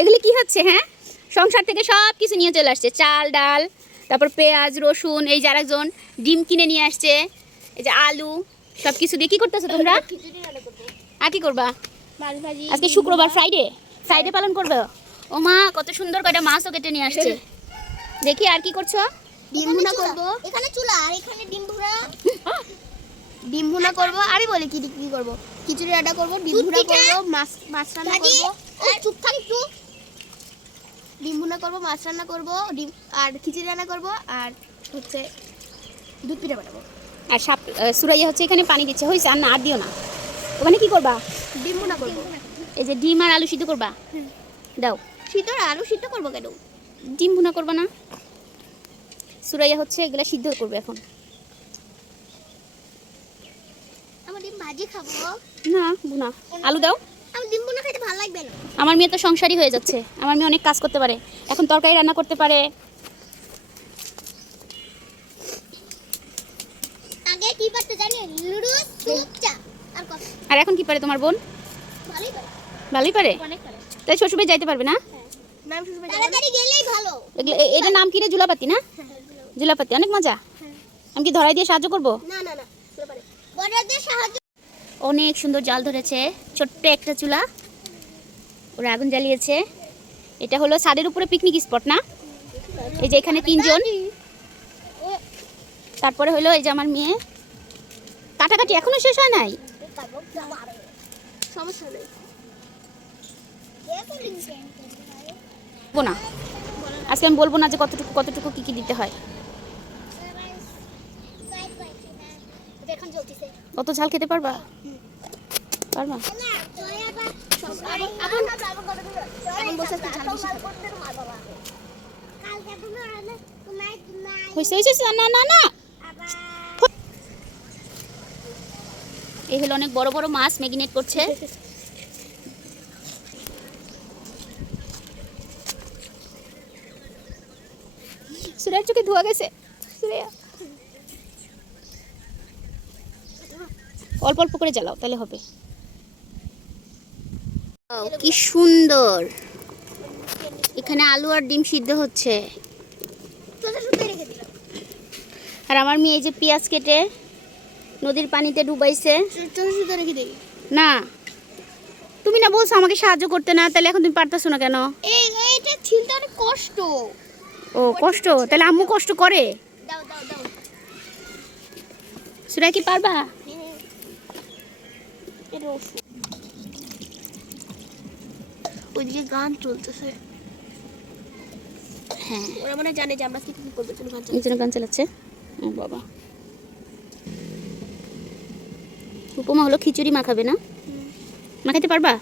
এগুলি কি হচ্ছে? হ্যাঁ, সংসার থেকে সব কিছু নিয়ে চলে আসছে, চাল ডাল, তারপর পেঁয়াজ রসুন, এই যে আরেকজন ডিম কিনে নিয়ে আসছে, এই যে আলু, সব কিছু দিয়ে কি করতেছো তোমরা? আর কি করবা? আজকে শুক্রবার, ফ্রাইডে পালন করবে। ও মা, কত সুন্দর কয়টা মাছও কেটে নিয়ে আসছে। দেখি আর কি করছো? ডিম ভুনা করব। এখানে চুলা আর এখানে ডিম ভুনা করব। আরে বলে কি কি করব? খিচুড়ি রান্না করব, ডিম ভুনা করব, মাছ রান্না করব। চুপ থাক একটু। ডিম ভুনা করব, মাছ রান্না করব, ডিম আর খিচুড়ি রান্না করব, আর হচ্ছে দুধ পিঠা বানাবো। আর সুরাইয়া হচ্ছে এখানে পানি দিচ্ছে, হয়েছে আর না, আর দিও না। ওখানে কি করবা? ডিম ভুনা করব। এই যে ডিম আর আলু সিদ্ধ করবা, দাও। সিদ্ধ আর আলু সিদ্ধ করব কেন? ডিম ভুনা করবা না? সুরাইয়া হচ্ছে এগুলা সিদ্ধ করবে এখন। আমি ডিম ভাজি খাবো না, ভুনা। আলু দাও। আমি ডিম ভুনা খেতে ভালো লাগবে না। আমার মেয়ে তো সংসারী হয়ে যাচ্ছে, আমার মেয়ে অনেক কাজ করতে পারে, এখন তরকারি রান্না করতে পারে। আগে কি পারতে জানি? লুডুস, চুপচা আর কত। আর এখন কি পারে তোমার বোন? ভালোই পারে। ভালোই পারে। অনেক পারে। তাই শ্বশুরবাড়ি যাইতে পারবে না? নাম শ্বশুরবাড়ি তাড়াতাড়ি গেলেই ভালো। এটার নাম কি রে? জুলাপাতি না? জুলাপাতি, অনেক মজা। আমি কি ধরাই দিয়ে সাহায্য করবো? না না না, ছোট পারে। বড়দের সাহায্য। অনেক সুন্দর জাল ধরেছে, ছোট্ট একটা চুলা, ওরা আগুন জ্বালিয়েছে। এটা হলো ছাদের উপরে পিকনিক স্পট না? এই যে এখানে তিনজন, তারপরে হলো এই যে আমার মেয়ে। কাটাকাটি এখনো শেষ হয় নাই। সমস্যা নেই। বলবো না আজকে, আমি বলবো না যে কতটুকু কতটুকু কি কি দিতে হয়। এখন জ্বলতেছে। কত ঝাল খেতে পারবা? পারবা? হয়েছে হয়েছে, না না না। এই হলো অনেক বড় বড় মাছ ম্যাগিনেট করছে। সুরের চোখে ধোয়া গেছে। অল্প অল্প করে জ্বালাও, তাহলে হবে। কি সুন্দর, এখানে আলু আর ডিম সিদ্ধ হচ্ছে। আর আমার মেয়ে এই যে পেঁয়াজ কেটে নদীর পানিতে ডুবাইছে। না, তুমি না বলছো আমাকে সাহায্য করতে, না তাহলে এখন তুমি পারতেছো না কেন? এইটা ছিলতে অনেক কষ্ট। ও কষ্ট, তাহলে আম্মু কষ্ট করে। দাও দাও দাও। সুরা কি পারবা? ওইদিকে গান চলতেছে। হ্যাঁ, ওরা মনে জানে যে আমরা কি কি করবো, জন্য গান এই জন্য গান চালাচ্ছে। ও বাবা, উপমা হলো খিচুড়ি মাখাবে না? মাখাতে পারবা?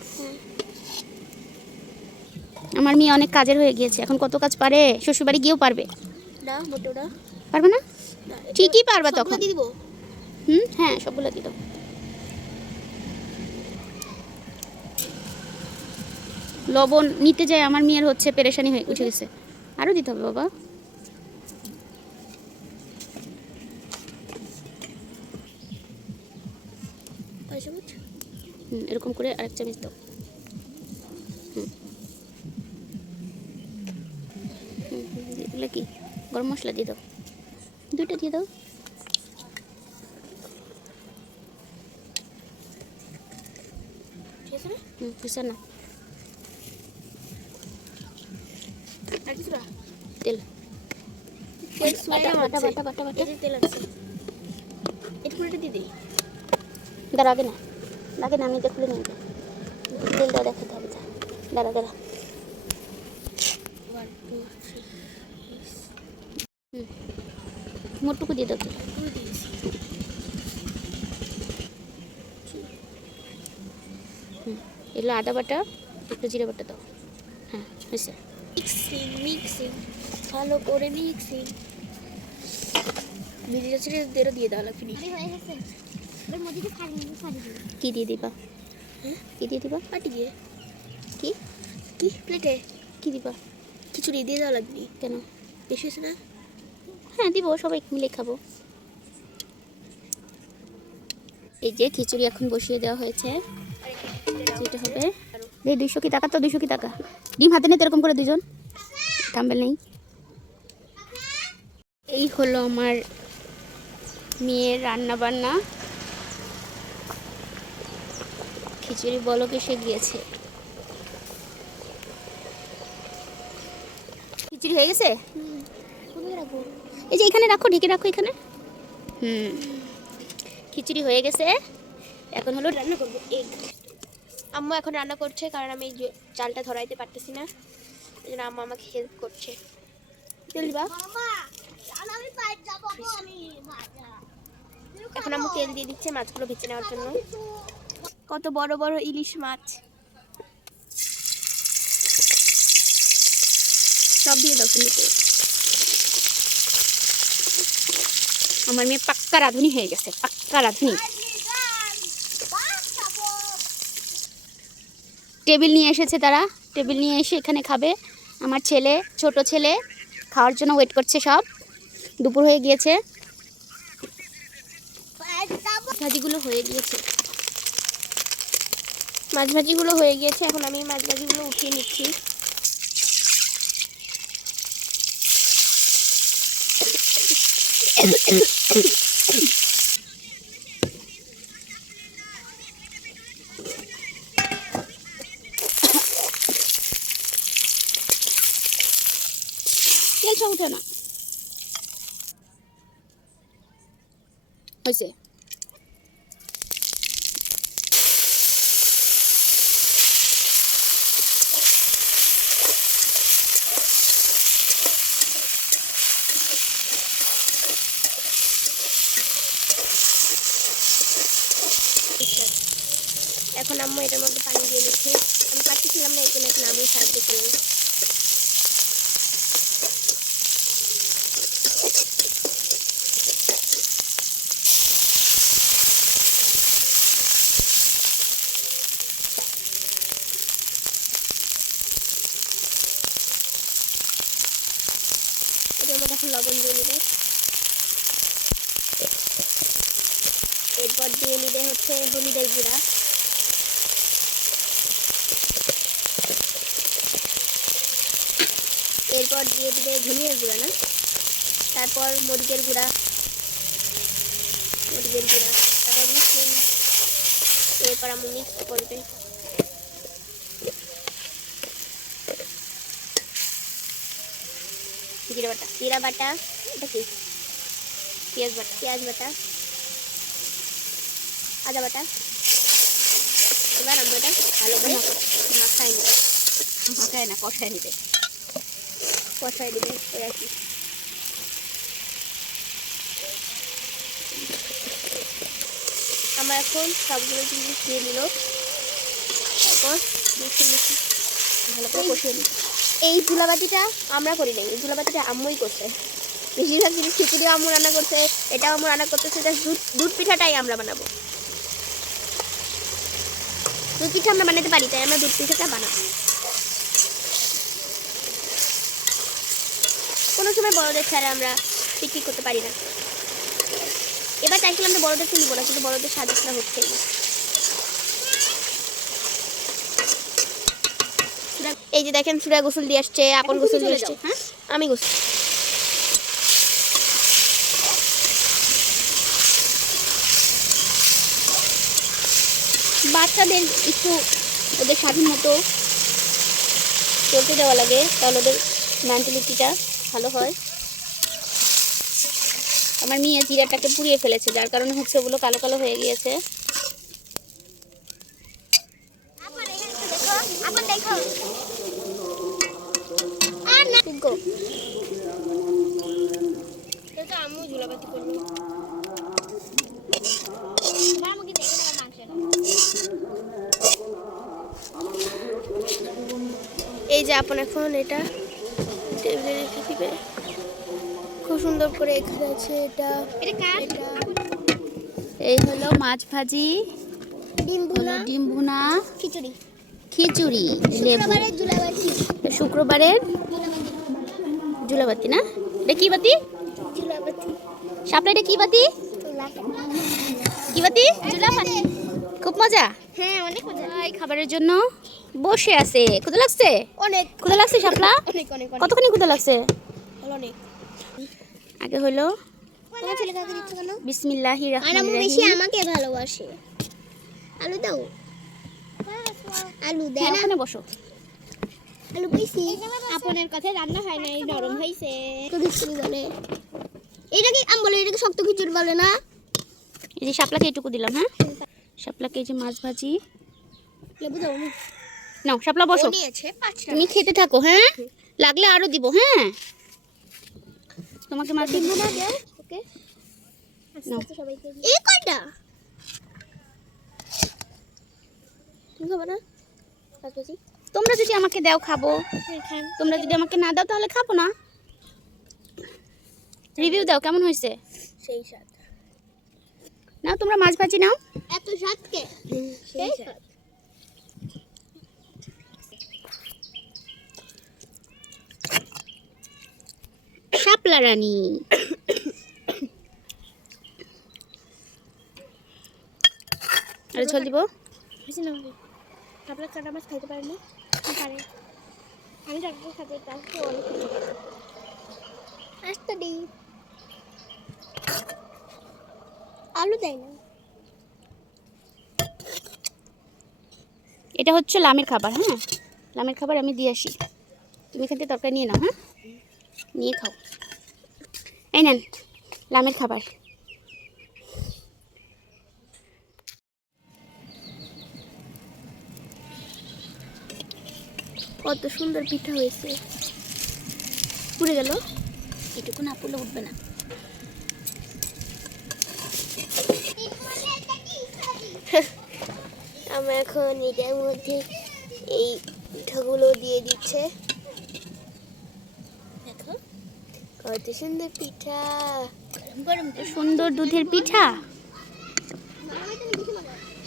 আমার মেয়ে অনেক কাজের হয়ে গিয়েছে, এখন কত কাজ পারে, শ্বশুরবাড়ি গিয়েও পারবে। না মোটেও না। পারবে না? ঠিকই পারবা তখন। দিয়ে দিব। হ্যাঁ, সবগুলো দিয়ে দাও। লবণ নিতে যায় আমার মেয়ের হচ্ছে পেরেশানি হয়ে উঠে গেছে। আরও দিতে হবে বাবা। এরকম করে আরেক চামচ দাও। এগুলো কি গরম মশলা দিয়ে দাও, দুইটা দিয়ে দাও। বুঝছো না? তেল দাঁড়া, আগে না লাগে না, আমি এটা খুলে নিয়ে তেল দাও, দেখাতে হবে। দাঁড়া দাঁড়া, মোটটুকু দিয়ে দাও। এগুলো আদা বাটা, একটু জিরা বাটা দাও। হ্যাঁ হয়েছে। মিক্সিং ভালো করে মিক্সিং। মিডিয়া ছেড়ে দেরো দিয়ে দাও লাগবে। হয়ে গেছে। এর মধ্যে কি কি দিয়ে দিবা? কি দিয়ে দিবা? পাটি দিয়ে। কি কি প্লেটে কি দিবা? খিচুড়ি দিয়ে দাও লাগবে। কেন? বেশি হয়েছে না? হ্যাঁ দিব, সবাই মিলে খাবো। এই যে খিচুড়ি এখন বসিয়ে দেওয়া হয়েছে, যেটা হবে এই 200 কি টাকা, তো 200 কি টাকা। ডিম হাতে নিতে এরকম করে দুজন, থাম্বেল নেই। এই হলো আমার মেয়ের রান্না বান্না। খিচুড়ি বলক এসে গিয়েছে। খিচুড়ি হয়ে গেছে, এই যে এখানে রাখো, ঢেকে রাখো এখানে। খিচুড়ি হয়ে গেছে, এখন হলো রান্না করবো এগ। আম্মু এখন রান্না করছে, কারণ আমি যে চালটা ধরাইতে পারতেছি না, এই জন্য আম্মু আমাকে হেল্প করছে। তেল দিবা? এখন আম্মু তেল দিয়ে দিচ্ছে মাছগুলো ভেজে নেওয়ার জন্য। কত বড় বড় ইলিশ মাছ, সব দিয়ে দাও কিন্তু। আমার মেয়ে পাক্কা রাঁধুনি হয়ে গেছে, পাক্কা রাঁধুনি। টেবিল নিয়ে এসেছে তারা, টেবিল নিয়ে এসে এখানে খাবে। আমার ছেলে, ছোট ছেলে খাওয়ার জন্য ওয়েট করছে। সব দুপুর হয়ে গিয়েছে, ভাজিগুলো হয়ে গিয়েছে। মাছ ভাজিগুলো হয়ে গিয়েছে, এখন আমি মাছ ভাজিগুলো উঠিয়ে নিচ্ছি। তেল সব উঠে না হয়েছে। এখন আম্মু এটার মধ্যে পানি দিয়ে দিচ্ছে। আমি পাচ্ছিলাম না, এখানে এখন আমি সাহায্য করি। এটার মধ্যে এখন লবণ দিয়ে নিবে, এরপর দিয়ে নিবে হচ্ছে হলুদের গুঁড়া, এরপর দিয়ে দিবে ধনিয়ার গুঁড়া, না তারপর মরিচের গুঁড়া, তারপর মিষ্টি, এরপর আমি মিক্স করবে। জিরা বাটা, এটা কি পেঁয়াজ বাটা, আদা বাটা। এবার আমরা এটা ভালো করে মাখায় নেব, মাখায় না, কষায় নিতে, কষায় দেবে আর কি। আমরা এখন সবগুলো জিনিস দিয়ে দিল, তারপর ভালো করে কষিয়ে নিই। এই ধুলাবাতিটা আমরা করি নাই, এই ধুলাবাতিটা আম্মুই করছে। বেশিরভাগ জিনিস খিচুড়িও আম্মু রান্না করছে, এটাও আম্মু রান্না করতেছে। দুধ পিঠাটাই আমরা বানাবো। দুধ পিঠা আমরা বানাতে পারি, তাই আমরা দুধ পিঠাটা বানাবো। কোনো সময় বড়দের ছাড়া আমরা পিকনিক করতে পারি না। এবার চাইছিলাম যে বড়দেরকে নিবো না, কিন্তু বড়দের সাজেশন হচ্ছে না। এই যে দেখেন, সুরা গোসল দিয়ে আসছে, আপন গোসল দিয়ে আসছে। হ্যাঁ, আমি গোসল। বাচ্চাদের একটু ওদের স্বাধীন মতো চলতে দেওয়া লাগে, তাহলে ওদের মেন্টালিটিটা ভালো হয়। আমার মেয়ে জিরাটাকে পুড়িয়ে ফেলেছে, যার কারণে হচ্ছে ওগুলো কালো কালো হয়ে গিয়েছে। আম্মু ঝুলাবাতি করবো। এই যে আপন এখন এটা টেবিলে রেখে দিবে, খুব সুন্দর করে এখানে আছে। এটা এই হলো মাছ ভাজি, ডিম ভুনা, খিচুড়ি, লেবু। শুক্রবারের জুলাবাতি, না এটা কি বাতি? শাপলা, এটা কি বাতি? কি বাতি? জুলাবাতি। খুব মজা। হ্যাঁ অনেক মজা। এই খাবারের জন্য বসে আছে। ক্ষুধা লাগছে? অনেক ক্ষুধা লাগছে শাপলা? অনেক অনেক কতক্ষণই ক্ষুধা লাগছে? অনেক। আগে হলো তোমার ছেলে কাকে দিচ্ছ কেন? বিসমিল্লাহির আর রহমানির আম্মু বেশি রহিম। আমাকে ভালোবাসে। আলু দাও, আলু দেয় হ্যাঁ, না। ওখানে বসো। আলু পাইছি। আপনার কথা রান্না হয় না, এই নরম হইছে। তো খিচুড়ি বলে। এটাকে আম বলে, এটাকে শক্ত খিচুড়ি বলে না। এই যে শাপলাকে এটুকু দিলাম। হ্যাঁ, শাপলাকে এই যে মাছ ভাজি। লেবু দাও। নাও শাপলা বসো, নিয়েছে 5টা। তুমি খেতে থাকো। হ্যাঁ, লাগলে আরো দিব। হ্যাঁ, তোমাকে মাছ ডিম দিব। ভুনা দাও। ওকে নাও। আচ্ছা সবাইকে এই কয়টা তুমি খাবে না? পাঁচবাজি তোমরা যদি আমাকে দাও খাবো, খান। তোমরা যদি আমাকে না দাও তাহলে খাবো না। রিভিউ দাও কেমন হয়েছে। সেই স্বাদ। নাও তোমরা মাছ ভাজি নাও। এত স্বাদ কে? সেই স্বাদ। শাপলা রানী। আরে ঝোল দিব। বেশি না হবে। আপনার কাটা মাছ খাইতে পারেন না? পারে। আমি ডাক্তার খাতে তাকে অনেক আস্তে দিই। আলু দেয় না। এটা হচ্ছে লামের খাবার। হ্যাঁ, লামের খাবার আমি দিয়ে আসি। তুমি এখান থেকে তরকারি নিয়ে নাও। হ্যাঁ, নিয়ে খাও। এই নেন লামের খাবার। কত সুন্দর পিঠা হয়েছে। পুড়ে গেল। এটুকু না পড়লে উঠবে না। আমরা এখন এটার মধ্যে এই পিঠাগুলো দিয়ে দিচ্ছে। দেখো কত সুন্দর পিঠা। গরম সুন্দর দুধের পিঠা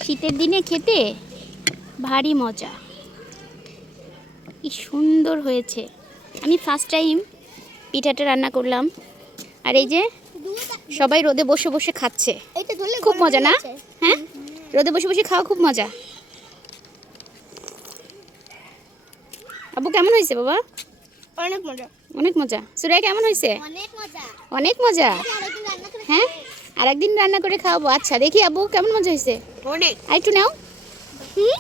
শীতের দিনে খেতে ভারী মজা। কি সুন্দর হয়েছে। আমি ফার্স্ট টাইম পিঠাটা রান্না করলাম। আর এই যে সবাই রোদে বসে বসে খাচ্ছে। এইটা ধরলে খুব মজা না? হ্যাঁ, রোদে বসে বসে খাওয়া খুব মজা। আব্বু কেমন হয়েছে বাবা? অনেক মজা। অনেক মজা। সুরাই কেমন হয়েছে? অনেক মজা। অনেক মজা। আরেকদিন রান্না করে হ্যাঁ, আর একদিন রান্না করে খাওয়াবো। আচ্ছা দেখি আব্বু কেমন মজা হয়েছে। অনেক। আর একটু নাও। হুম,